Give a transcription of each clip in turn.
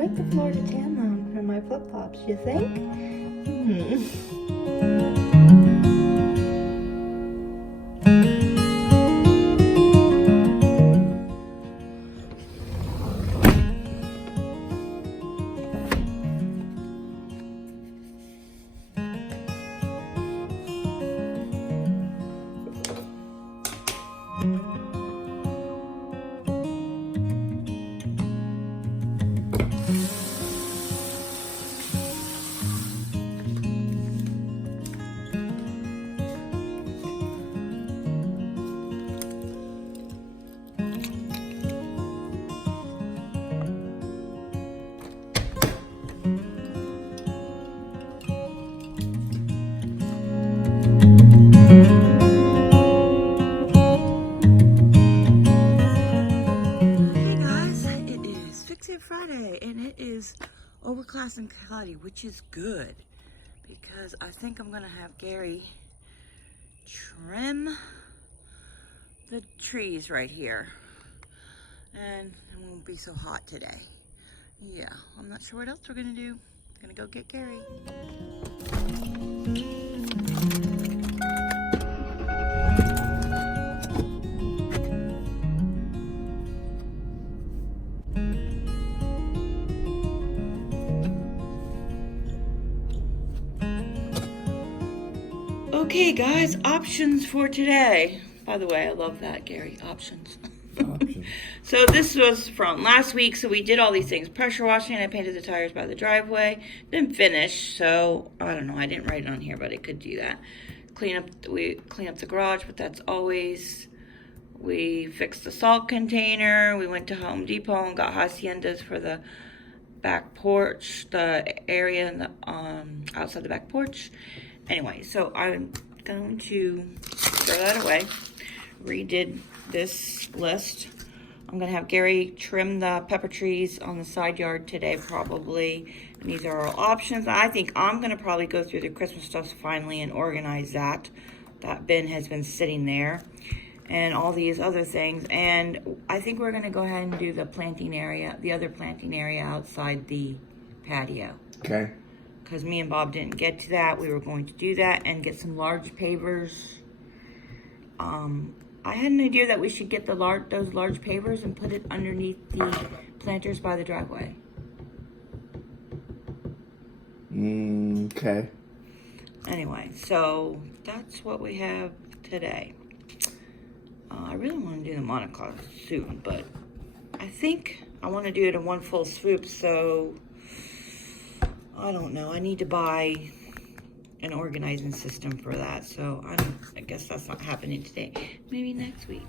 quite the Florida tan line for my flip-flops, you think? Friday, and it is overcast and cloudy, which is good because I think I'm gonna have Gary trim the trees right here, and it won't be so hot today. Yeah, I'm not sure what else we're gonna do. Gonna go get Gary. Okay guys, options for today. By the way, I love that, Gary, options. So this was from last week, so we did all these things. Pressure washing, I painted the tires by the driveway. Didn't finish, so I don't know, I didn't write it on here, but I could do that. We clean up the garage, but that's always. We fixed the salt container. We went to Home Depot and got haciendas for the back porch, the area in the outside the back porch. Anyway, so I'm going to throw that away. Redid this list. I'm going to have Gary trim the pepper trees on the side yard today probably. And these are all options. I think I'm going to probably go through the Christmas stuff finally and organize that. That bin has been sitting there. And all these other things. And I think we're going to go ahead and do the planting area, the other planting area outside the patio. Okay. Because me and Bob didn't get to that. We were going to do that and get some large pavers. I had an idea that we should get those large pavers and put it underneath the planters by the driveway. Okay. Anyway, so that's what we have today. I really want to do the monocloth soon, but I think I want to do it in one full swoop, so I don't know. I need to buy an organizing system for that, so I guess that's not happening today. Maybe next week.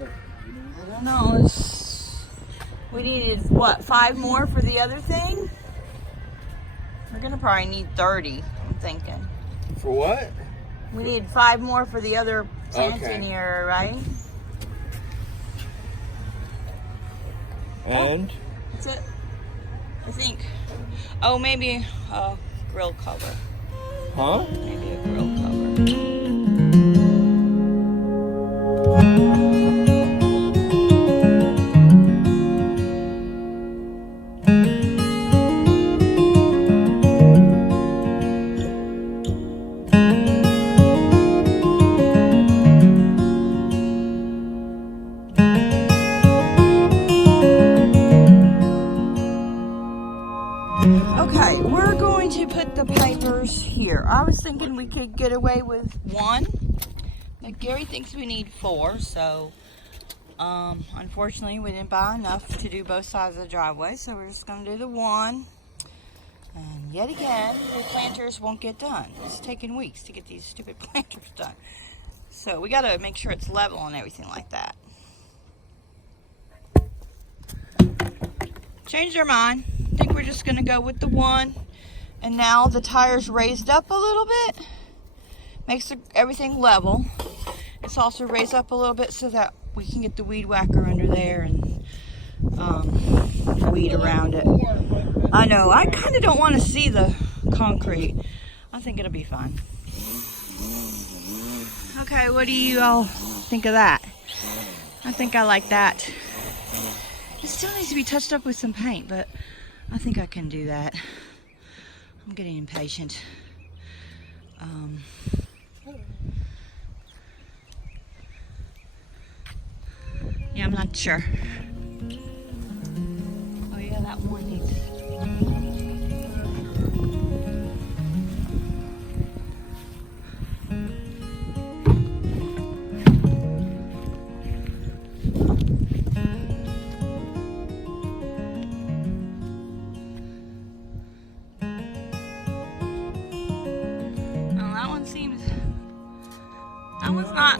I don't know. We needed, what, 5 more for the other thing? We're going to probably need 30, I'm thinking. For what? We need 5 more for the other planting area, right? And? That's it. I think. Oh, maybe a grill cover. Huh? Maybe a grill cover. Okay, we're going to put the pipers here. I was thinking we could get away with 1. Now, Gary thinks we need 4, so unfortunately we didn't buy enough to do both sides of the driveway, so we're just going to do the 1. And yet again, the planters won't get done. It's taken weeks to get these stupid planters done. So we got to make sure it's level and everything like that. Changed our mind. I think we're just going to go with the 1. And now the tire's raised up a little bit. Makes everything level. It's also raised up a little bit so that we can get the weed whacker under there and weed around it. I know. I kind of don't want to see the concrete. I think it'll be fun. Okay, what do you all think of that? I think I like that. It still needs to be touched up with some paint, but I think I can do that. I'm getting impatient. Yeah, I'm not sure. Oh yeah, that one needs. That one's not,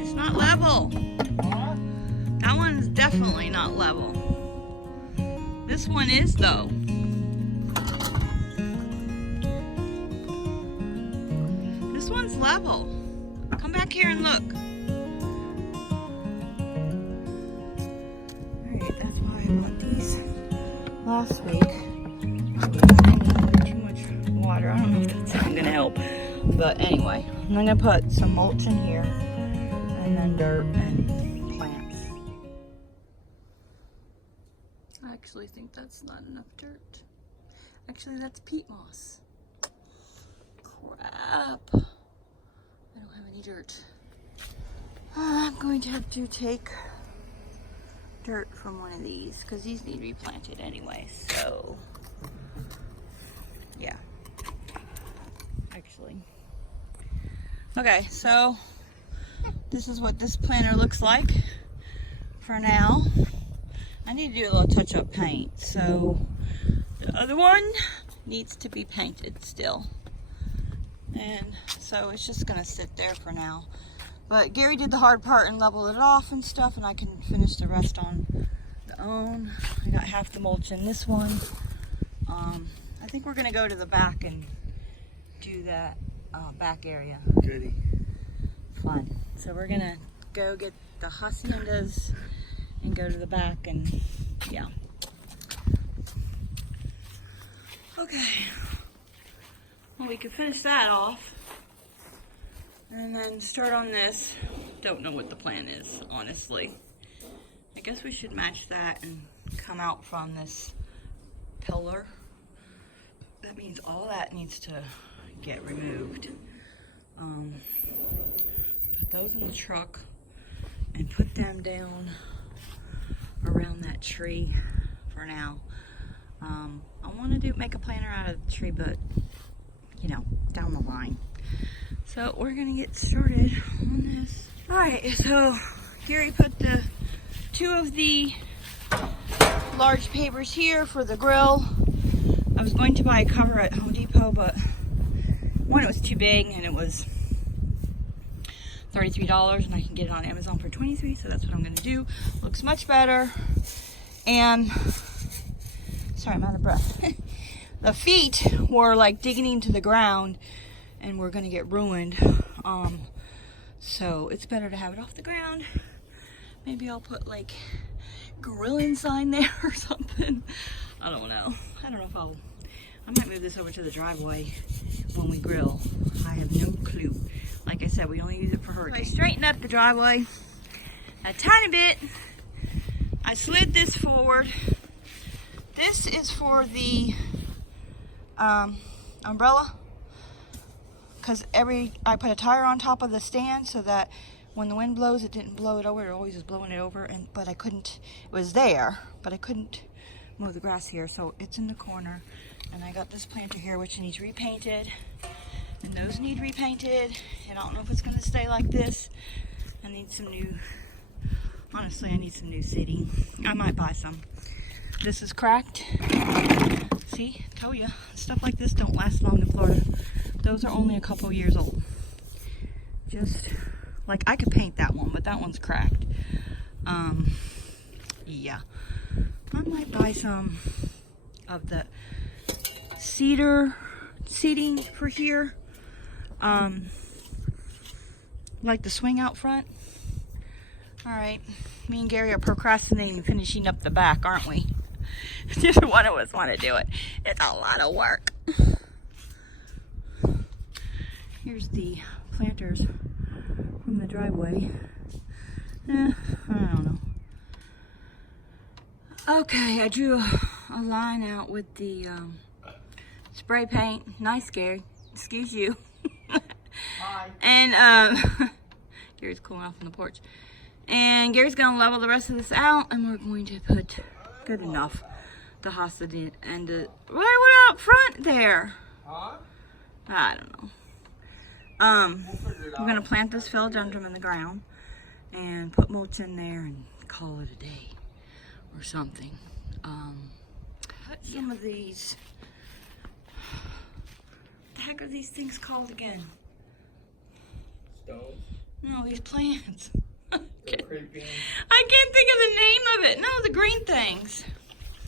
it's not level. That one's definitely not level. This one is though. This one's level. Come back here and look. Alright, that's why I bought these last week. Too much water. I don't know if that's even gonna help. But anyway, I'm gonna put some mulch in here and then dirt and plants. I actually think that's not enough dirt. Actually, that's peat moss. Crap. I don't have any dirt. I'm going to have to take dirt from one of these because these need to be planted anyway. So, yeah. Actually. Okay, so this is what this planter looks like for now. I need to do a little touch-up paint, so the other one needs to be painted still. And so it's just gonna sit there for now. But Gary did the hard part and leveled it off and stuff, and I can finish the rest on the own. I got half the mulch in this one. I think we're gonna go to the back and do that back area. Goody. Fun. So we're gonna go get the haciendas and go to the back and yeah. Okay. Well, we can finish that off and then start on this. Don't know what the plan is, honestly. I guess we should match that and come out from this pillar. That means all that needs to get removed. Put those in the truck and put them down around that tree for now. I want to make a planter out of the tree, but you know, down the line. So we're gonna get started on this. All right, so Gary put the two of the large pavers here for the grill. I was going to buy a cover at Home Depot, but one, it was too big, and it was $33, and I can get it on Amazon for $23, so that's what I'm gonna do. Looks much better. And sorry, I'm out of breath. The feet were like digging into the ground and we're gonna get ruined. So it's better to have it off the ground. Maybe I'll put like grilling sign there or something. I don't know. I don't know if I might move this over to the driveway when we grill. I have no clue. Like I said, we only use it for hurricanes. I straightened up the driveway a tiny bit. I slid this forward. This is for the umbrella, because I put a tire on top of the stand so that when the wind blows, it didn't blow it over. It always was blowing it over, but I couldn't. It was there, but I couldn't mow the grass here, so it's in the corner. And I got this planter here, which needs repainted, and those need repainted. And I don't know if it's going to stay like this. I need some new. Honestly, I need some new seating. I might buy some. This is cracked. See, tell you, stuff like this don't last long in Florida. Those are only a couple years old. Just like I could paint that one, but that one's cracked. Yeah, I might buy some of the cedar seating for here. Like the swing out front. All right, me and Gary are procrastinating finishing up the back, aren't we? Neither one of us want to do it. It's a lot of work. Here's the planters from the driveway. I don't know. Okay, I drew a line out with the spray paint. Nice, Gary. Excuse you. Hi. And Gary's cooling off on the porch. And Gary's gonna level the rest of this out, and we're going to put good enough the house at the end of what out front there. Huh? I don't know. We're gonna plant this philodendron in the ground and put mulch in there and call it a day or something. Cut some of these. What the heck are these things called again? Stones. No, these plants. They're creeping. I can't think of the name of it. No, the green things.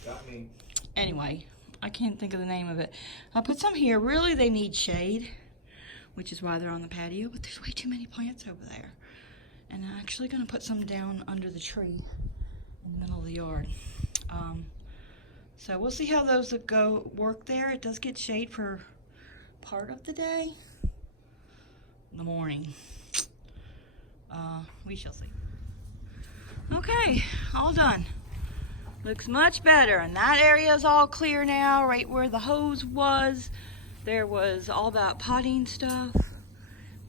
Got me. Anyway, I can't think of the name of it. I'll put some here. Really, they need shade, which is why they're on the patio, but there's way too many plants over there. And I'm actually going to put some down under the tree in the middle of the yard. So we'll see how those work there. It does get shade for part of the day. In the morning. We shall see. Okay, all done. Looks much better, and that area is all clear now. Right where the hose was, there was all that potting stuff,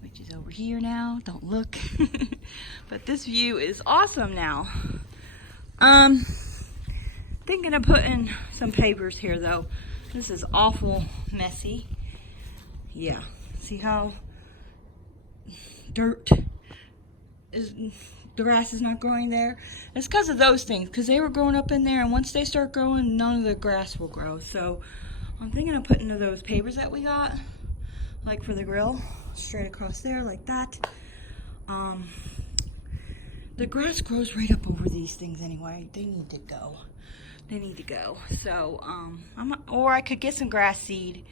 which is over here now. Don't look. But this view is awesome now. Thinking of putting some pavers here though. This is awful messy. Yeah, see how dirt is, the grass is not growing there? It's because of those things, because they were growing up in there, and once they start growing, none of the grass will grow. So I'm thinking of putting those pavers that we got, like for the grill, straight across there like that. The grass grows right up over these things anyway. They need to go. They need to go. So or I could get some grass seed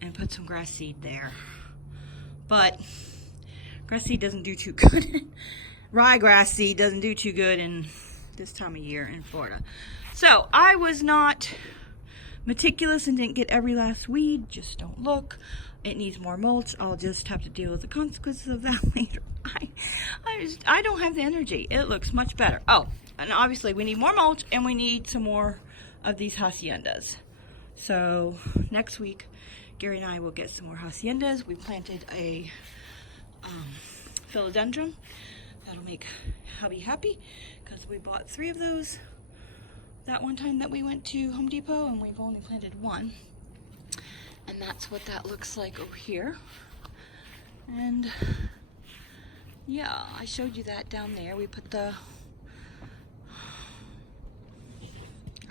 and put some grass seed there. But grass seed doesn't do too good. Ryegrass seed doesn't do too good in this time of year in Florida. So I was not meticulous and didn't get every last weed. Just don't look. It needs more mulch. I'll just have to deal with the consequences of that later. I don't have the energy. It looks much better. Oh, and obviously we need more mulch and we need some more of these haciendas. So next week, Gary and I will get some more haciendas. We planted a philodendron. That'll make hubby happy because we bought 3 of those that one time that we went to Home Depot, and we've only planted 1. And that's what that looks like over here. And yeah, I showed you that down there. We put the,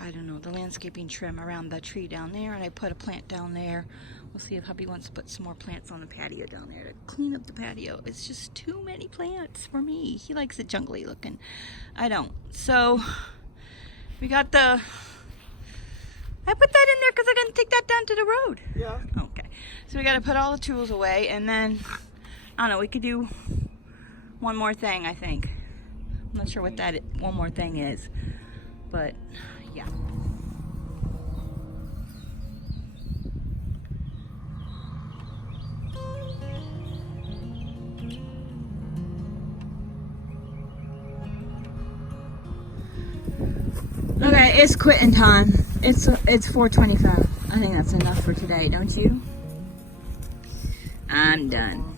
I don't know, the landscaping trim around the tree down there, and I put a plant down there. We'll see if hubby wants to put some more plants on the patio down there to clean up the patio. It's just too many plants for me. He likes it jungly looking. I don't. So we got the, I put that in there because I'm going to take that down to the road. Yeah. Okay. So we got to put all the tools away, and then, I don't know, we could do one more thing, I think. I'm not sure what that one more thing is, but yeah. Okay, it's quitting time. It's 4:25. I think that's enough for today, don't you? I'm done.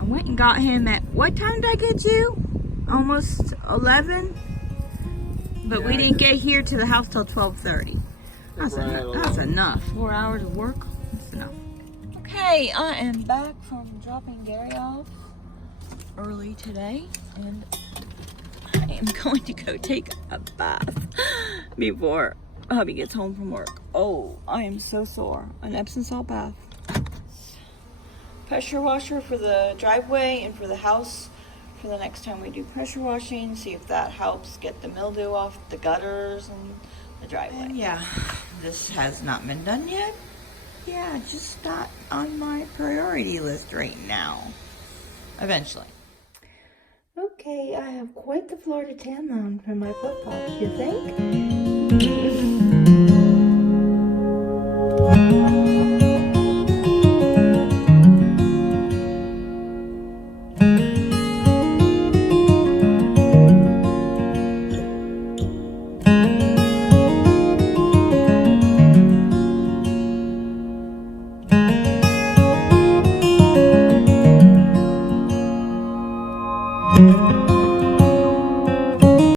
I went and got him at, what time did I get you? Almost 11? But we didn't get here to the house till 12:30. That's enough. 4 hours of work, that's enough. Okay, I am back from dropping Gary off early today, and I am going to go take a bath before hubby gets home from work. Oh, I am so sore. An Epsom salt bath. Pressure washer for the driveway and for the house for the next time we do pressure washing. See if that helps get the mildew off the gutters and the driveway. And yeah, this has not been done yet. Yeah, just not on my priority list right now. Eventually. Okay, I have quite the Florida tan on for my flip-flops, you think?